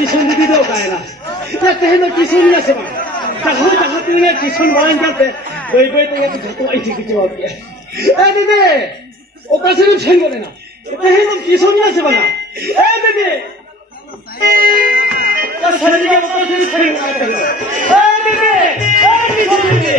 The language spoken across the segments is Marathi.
किशन दीदी दो कायला या कहे किशन या से जहाँ तुमने किशन मान जाते कोई तो ये तो ऐसी की जवाब दिया ए दीदी वो कैसे भी छेंगे लेना कहे किशन या से बना ए दीदी या शरीर के ऊपर से छेंगे ए दीदी किशन दीदी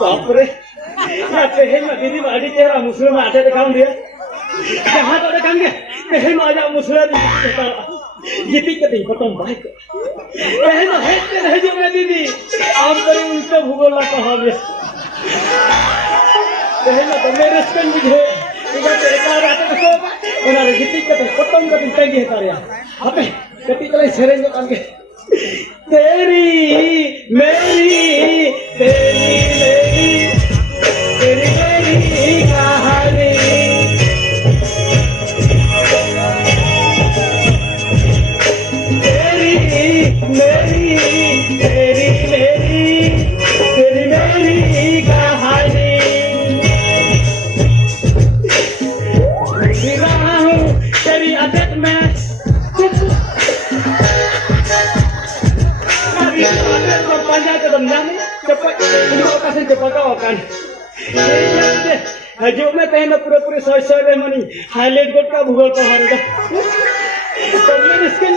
बाप रे या कहे दीदी मारी तेरा मुस्लिम आटे दिखाऊं दिया जहाँ तो दिखाऊं दिया कहे माजा मुस्लिम जीती के दिन पता बाइक कहे ना हेटते रह जो मैं दीदी आप करें उल्टा भूगोल ला कहा में कहे ना तो मेरे स्कन मुझे इधर तेरे कार आते तो उन्होंने जीती के दिन पता उनका दिन टंगी है तारिया अबे कती कलाई सेरेंगे कांगे तेरी मेरी तेरी तेरी मेरी कहानी तेरी मेरी तेरी मेरी तेरी मेरी कहानी जी रहा हूँ तेरी आदत में पंजाब बंदा में cepat kan जो मैं कहना पूरे सौ मनी हाईलाइट कोड का भूगोल को हारेगा तो ये इसके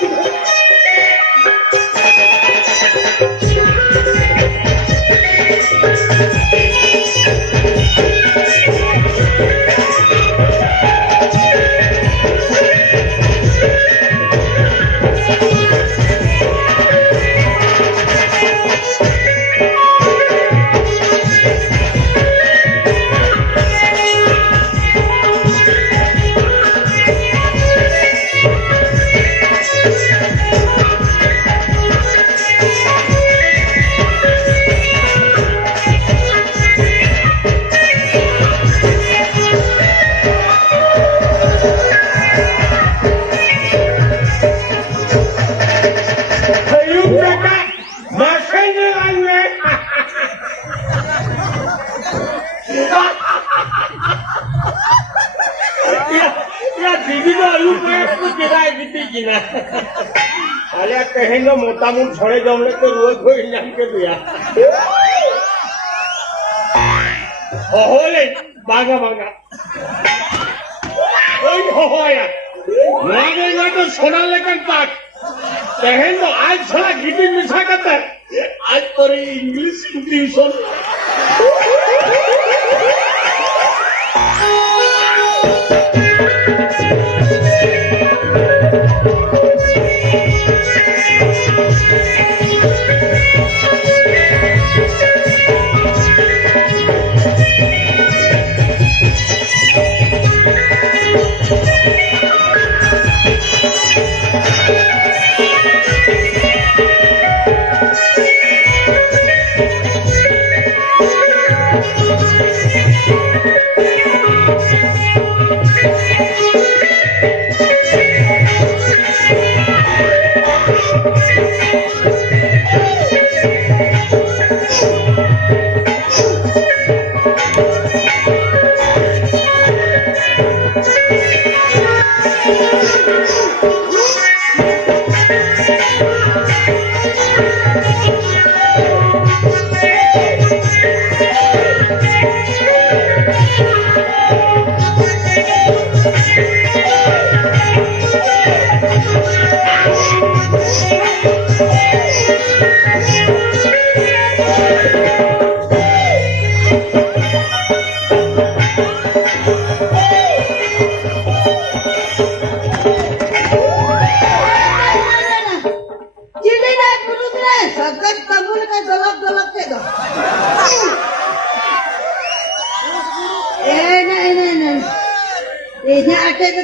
कहेंगे मोटा मुंह छोड़े जमले तो रोज हो इलाम के दिया होले बागा बागा ओए होया मागे ना तो सोना लेकर पाक कहेंगे आज थोड़ा गिटी मिठा करता है आज पर English tuition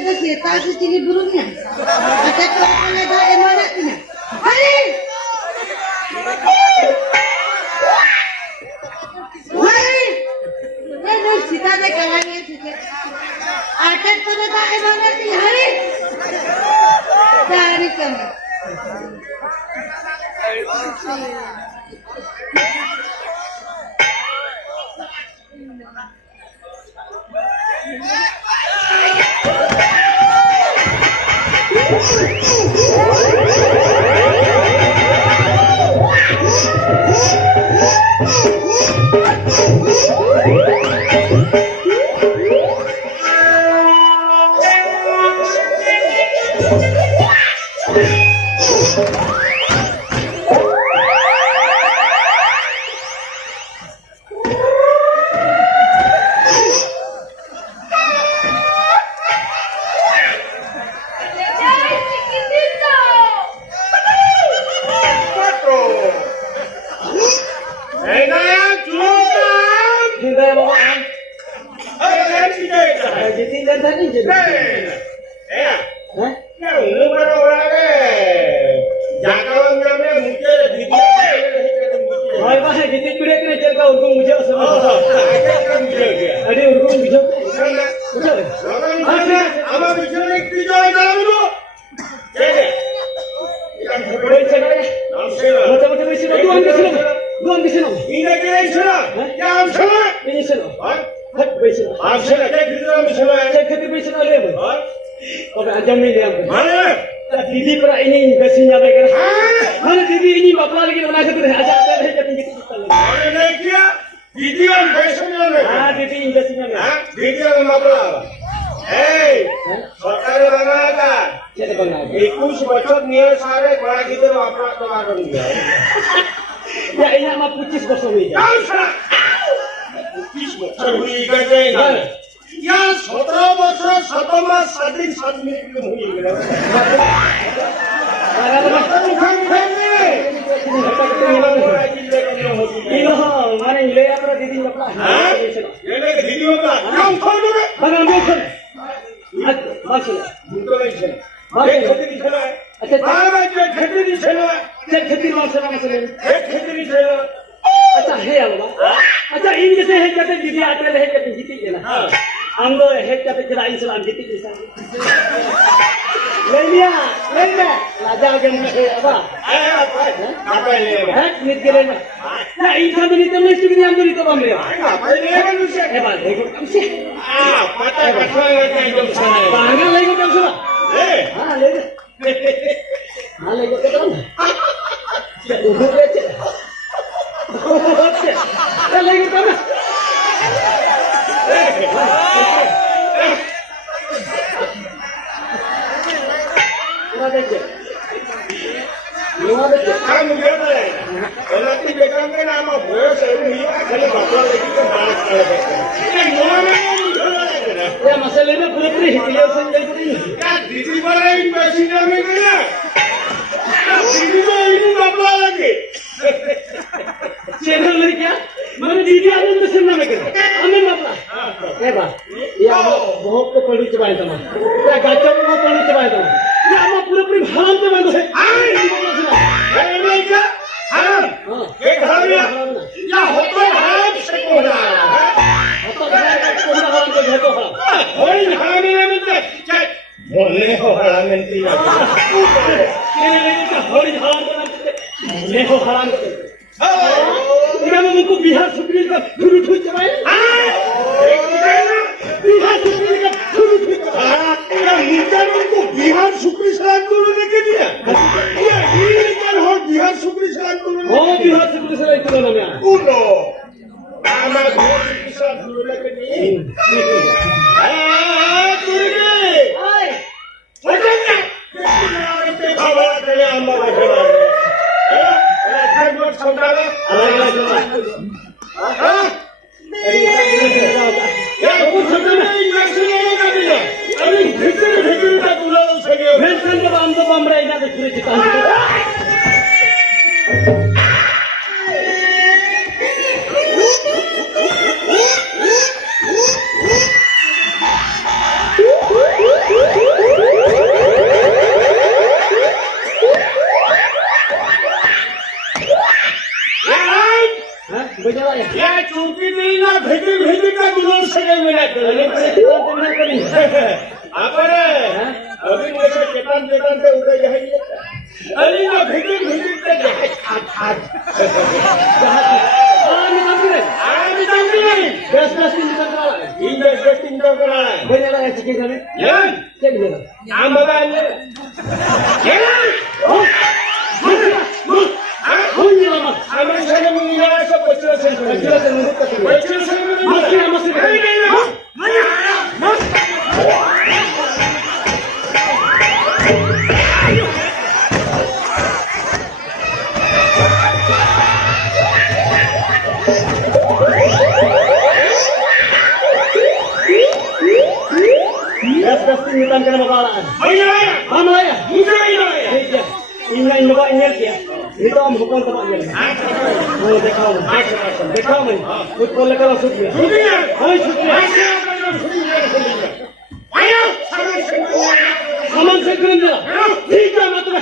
Ada kita sih cili burungnya. Ada kalau ada emanatnya. Hari Hingga bawa an. Jadi dan tadi jadi. Hah? Hai bahasa jadi kuda kena jaga urung bujak sama. Ada urung bujak. Bujak. Ama bicara tiga dalam itu. Boleh cakap ya. Macam-macam di sini. Dua di sini. Ini kira sana. Ya sana. Ini sini. Hak di sini. Sana kira kita sana. Cek di sini boleh. Apa aja ni dia. Mana? Didi pernah ini besinya mereka. Mana Didi ini bapa lagi nak kerja aja ada jadi kita lagi. Mana kira? Didi kan besinya ni. Didi ini besinya ni. Didi kan apa? Hey, सरकार बनाएगा Siapa bangga? 21 बचत नियर सारे बड़ा किधर वापस तो आ रही है Ya ini mah 25 bosong ini. क्या सारा 21 बचत हुई कर देगा या 17 बचत 7 मास 7 मिनट में हुई है Ini mana ini apa Didi bapa? ये ले दीदी बाबा क्या उठा लोगे Bangga betul. Masuk. उनको नहीं चले एक खेती नहीं चला अच्छा बार बार जो खेती नहीं चला चल खेती मासला मासला. एक खेती नहीं चला अच्छा है बाबा. अच्छा इन जैसे है कहते दीदी आते है कहते जीती है ना. हम लोग है कहते जरा इस्लाम जीती है. ले लिया लाजा के में है बाबा. apa ini है नित के ले. ना इंसान तो नहीं तो नहीं सुनी हम तो नहीं तो बम ले. apa ini manusia है बात देखो कम से. patah patah lagi hidup sana Bangga ले को कम से. हां ले. हां ले को कम. उधर ले चल. ले को कम. kamu lihat deh nanti bekam kan nama bos ini kalau bapak lagi kan balas ini mana Ya masalahnya pura-pura hidup sendiri ini. kan didi mana ini masih namanya didi mana ini bapak lagi channel में क्या मैंने दीदी आने में सुनना में क्या हमें मापला है बा ये बहुत को पड़ी चबाए तमा या गाचा में बहुत पड़ी चबाए तमा ये हम पूरे पूरे हराम से बंद है ini क्या haram एक haram ya hotel haram से को रहा तो हराम के घर तो हराम होई haram ini क्या बोले हो haram मंत्री ये लेकिन होली हराम का ले हो हराम इधर में उनको बिहार सुप्रीम का धुरु धुरु चबाए बिहार सुप्रीम का धुरु धुरु नीचे उनको बिहार शुक्र सलाम तोड़ने के लिए ये क्या हो बिहार शुक्र सलाम तोड़ने हो बिहार सुप्रीम से इतना ना में उनो आमा बिहार शुक्र सलाम तोड़ने के लिए तुरगे आए वजन ते बाबा तेरे अम्मा बचना है घर समझाना हां ये कुछ समझ नहीं मैक्सिमम का दिया अरे भीतर का बुला सके वेलकम के बाम तो बम रही ना तो पूरे चिकान बजा ये चौकी नहीं ना भेजी का बुला सके मेरा आपरे अभी मुझे चेतन से उड़े जाएंगे अरे ना भेजी Ini tampil. Ami tampil. Best ini tampil. Investing terkenal. Banyak lah yang cikgu sana. Ya. Cek dia. Ambalannya. Ya. Oh, oh ini lama. Amang saya mengira so kecil saya. Kecil menurut kata. Kecil saya mengira. Masih. Best ini tampil makalaan. Mana ya? Iya. Ingat dia. Itu am bukan tempat dia. Oh, dekau ni. Football lekar masuk dia. Hai sukses. Saman sekeren dia. Tiga mata.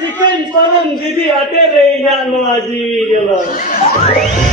Chicken parang didi ate rehina no aji dia.